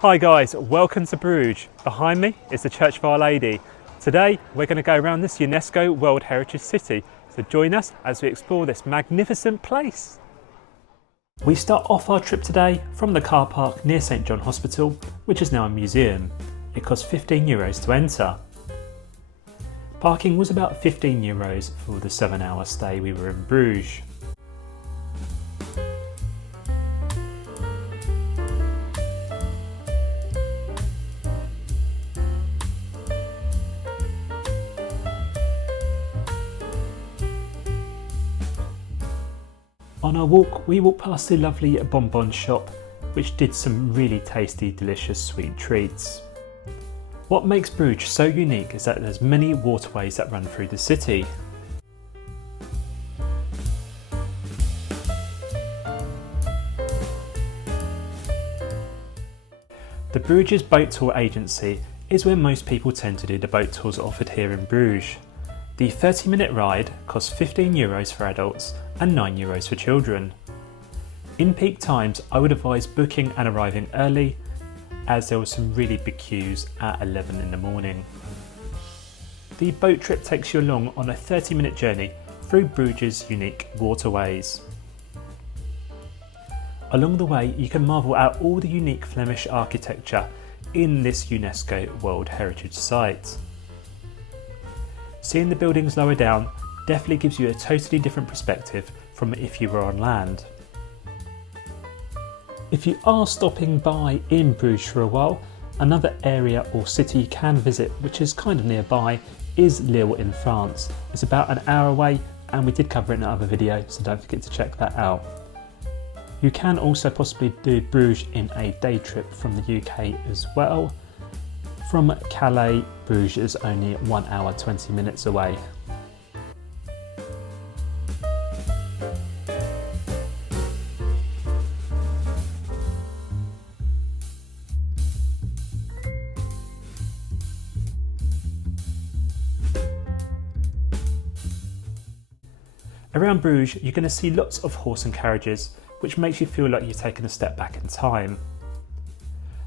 Hi guys, welcome to Bruges. Behind me is the Church of Our Lady. Today we're going to go around this UNESCO World Heritage City, so join us as we explore this magnificent place. We start off our trip today from the car park near St John Hospital, which is now a museum. It costs €15 to enter. Parking was about €15 for the 7-hour stay we were in Bruges. On our walk, we walked past the lovely bonbon shop, which did some really tasty, delicious sweet treats. What makes Bruges so unique is that there's many waterways that run through the city. The Bruges Boat Tour Agency is where most people tend to do the boat tours offered here in Bruges. The 30-minute ride costs €15 for adults and €9 for children. In peak times, I would advise booking and arriving early, as there were some really big queues at 11 in the morning. The boat trip takes you along on a 30-minute journey through Bruges' unique waterways. Along the way, you can marvel at all the unique Flemish architecture in this UNESCO World Heritage Site. Seeing the buildings lower down definitely gives you a totally different perspective from if you were on land. If you are stopping by in Bruges for a while, another area or city you can visit, which is kind of nearby, is Lille in France. It's about an hour away and we did cover it in another video, so don't forget to check that out. You can also possibly do Bruges in a day trip from the UK as well. From Calais, Bruges is only 1 hour 20 minutes away. Around Bruges, you're going to see lots of horse and carriages, which makes you feel like you've taken a step back in time.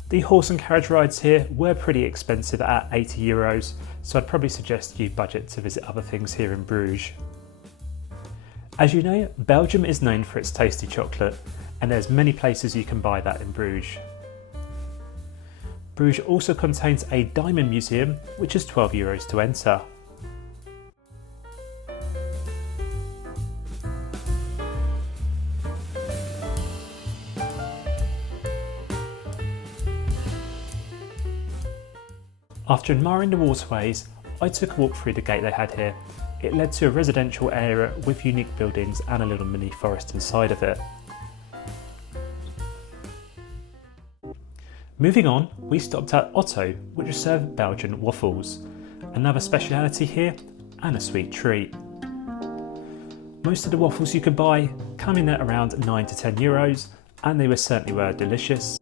The horse and carriage rides here were pretty expensive at €80, so I'd probably suggest you budget to visit other things here in Bruges. As you know, Belgium is known for its tasty chocolate, and there's many places you can buy that in Bruges. Bruges also contains a diamond museum, which is €12 to enter. After admiring the waterways, I took a walk through the gate they had here. It led to a residential area with unique buildings and a little mini forest inside of it. Moving on, we stopped at Otto, which served Belgian waffles. Another speciality here, and a sweet treat. Most of the waffles you could buy come in at around €9 to €10, and they certainly were delicious.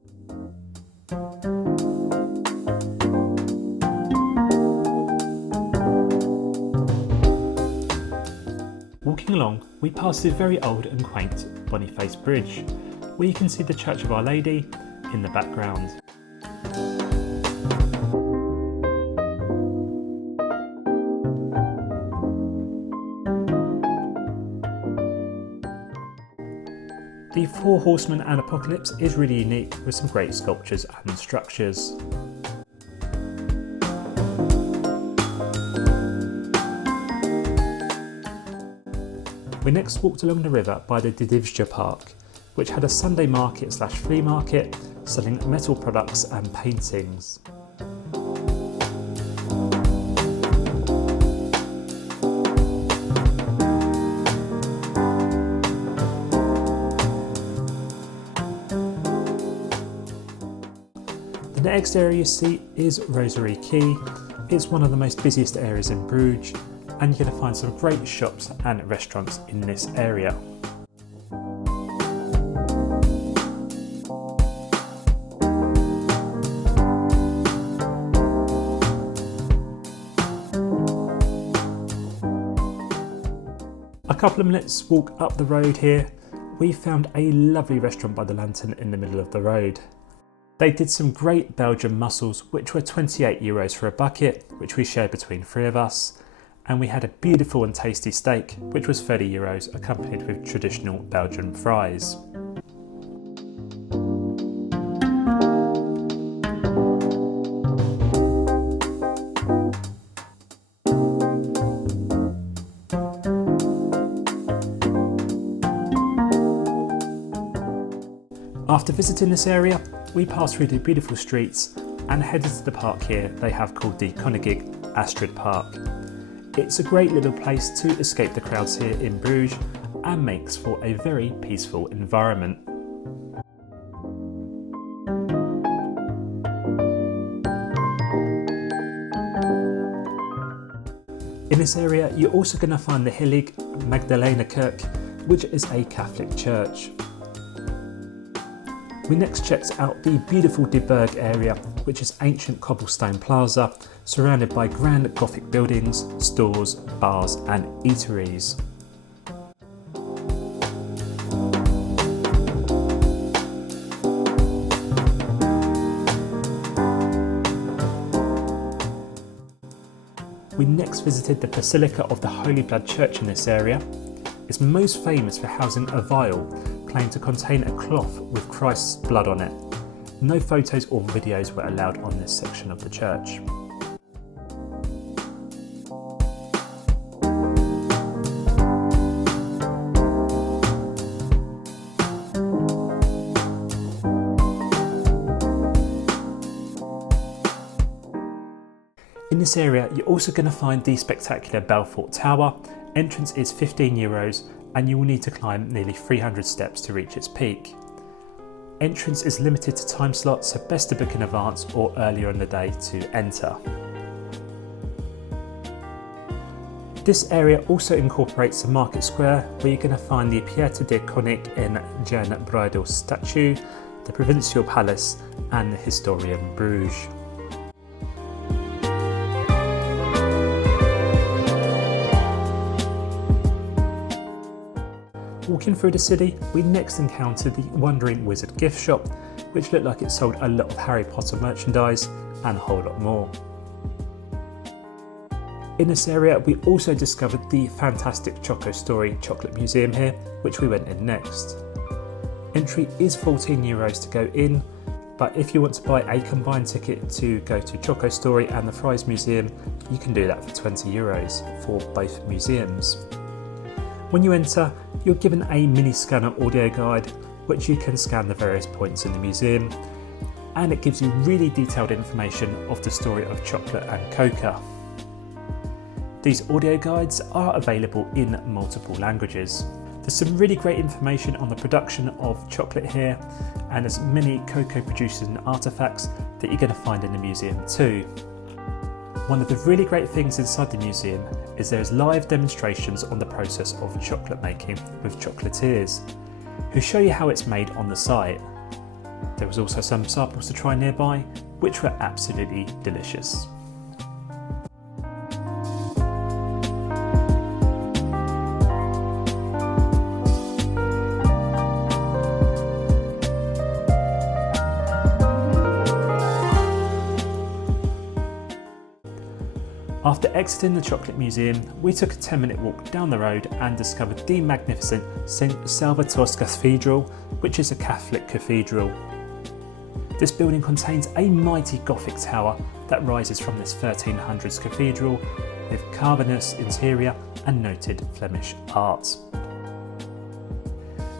Walking along, we passed the very old and quaint Boniface Bridge, where you can see the Church of Our Lady in the background. The Four Horsemen and Apocalypse is really unique, with some great sculptures and structures. We next walked along the river by the Dejiver Park, which had a Sunday market / flea market selling metal products and paintings. The next area you see is Rosary Quay. It's one of the most busiest areas in Bruges, and you're going to find some great shops and restaurants in this area. A couple of minutes walk up the road here, we found a lovely restaurant by the lantern in the middle of the road. They did some great Belgian mussels, which were €28 for a bucket, which we shared between 3 of us. And we had a beautiful and tasty steak, which was €30, accompanied with traditional Belgian fries. After visiting this area, we passed through the beautiful streets and headed to the park here they have called the Koningin Astridpark. It's a great little place to escape the crowds here in Bruges and makes for a very peaceful environment. In this area you're also going to find the Heilige Magdalena Kirk, which is a Catholic church. We next checked out the beautiful Burgh area, which is ancient cobblestone plaza surrounded by grand Gothic buildings, stores, bars and eateries. We next visited the Basilica of the Holy Blood Church in this area. It's most famous for housing a vial claimed to contain a cloth with Christ's blood on it. No photos or videos were allowed on this section of the church. In this area you're also going to find the spectacular Belfry Tower. Entrance is €15 and you will need to climb nearly 300 steps to reach its peak. Entrance is limited to time slots, so best to book in advance or earlier in the day to enter. This area also incorporates the Market Square, where you're going to find the Pieter de Koningin Astridpark statue, the Provincial Palace and the Historian Bruges. Walking through the city, we next encountered the Wandering Wizard gift shop, which looked like it sold a lot of Harry Potter merchandise and a whole lot more. In this area, we also discovered the fantastic Choco Story chocolate museum here, which we went in next. Entry is €14 to go in, but if you want to buy a combined ticket to go to Choco Story and the Fries Museum, you can do that for €20 for both museums. When you enter, you're given a mini scanner audio guide, which you can scan the various points in the museum, and it gives you really detailed information of the story of chocolate and cocoa. These audio guides are available in multiple languages. There's some really great information on the production of chocolate here, and there's many cocoa producers and artefacts that you're going to find in the museum too. One of the really great things inside the museum is there's live demonstrations on the process of chocolate making with chocolatiers, who show you how it's made on the site. There was also some samples to try nearby, which were absolutely delicious. After exiting the Chocolate Museum, we took a 10-minute walk down the road and discovered the magnificent SINT-SALVATORSKATHEDRAAL, which is a Catholic cathedral. This building contains a mighty Gothic tower that rises from this 1300s cathedral with cavernous interior and noted Flemish art.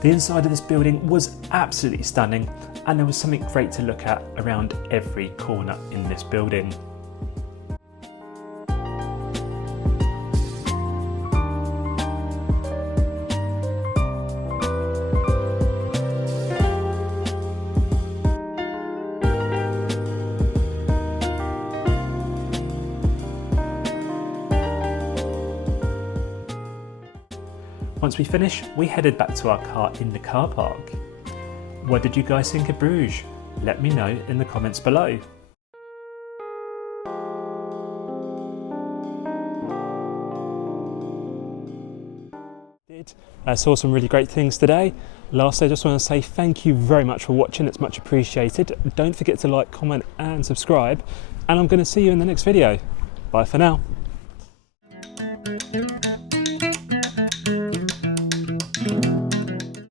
The inside of this building was absolutely stunning, and there was something great to look at around every corner in this building. Once we finished, we headed back to our car in the car park. What did you guys think of Bruges? Let me know in the comments below. I saw some really great things today. Lastly, I just want to say thank you very much for watching, it's much appreciated. Don't forget to like, comment and subscribe, and I'm going to see you in the next video. Bye for now.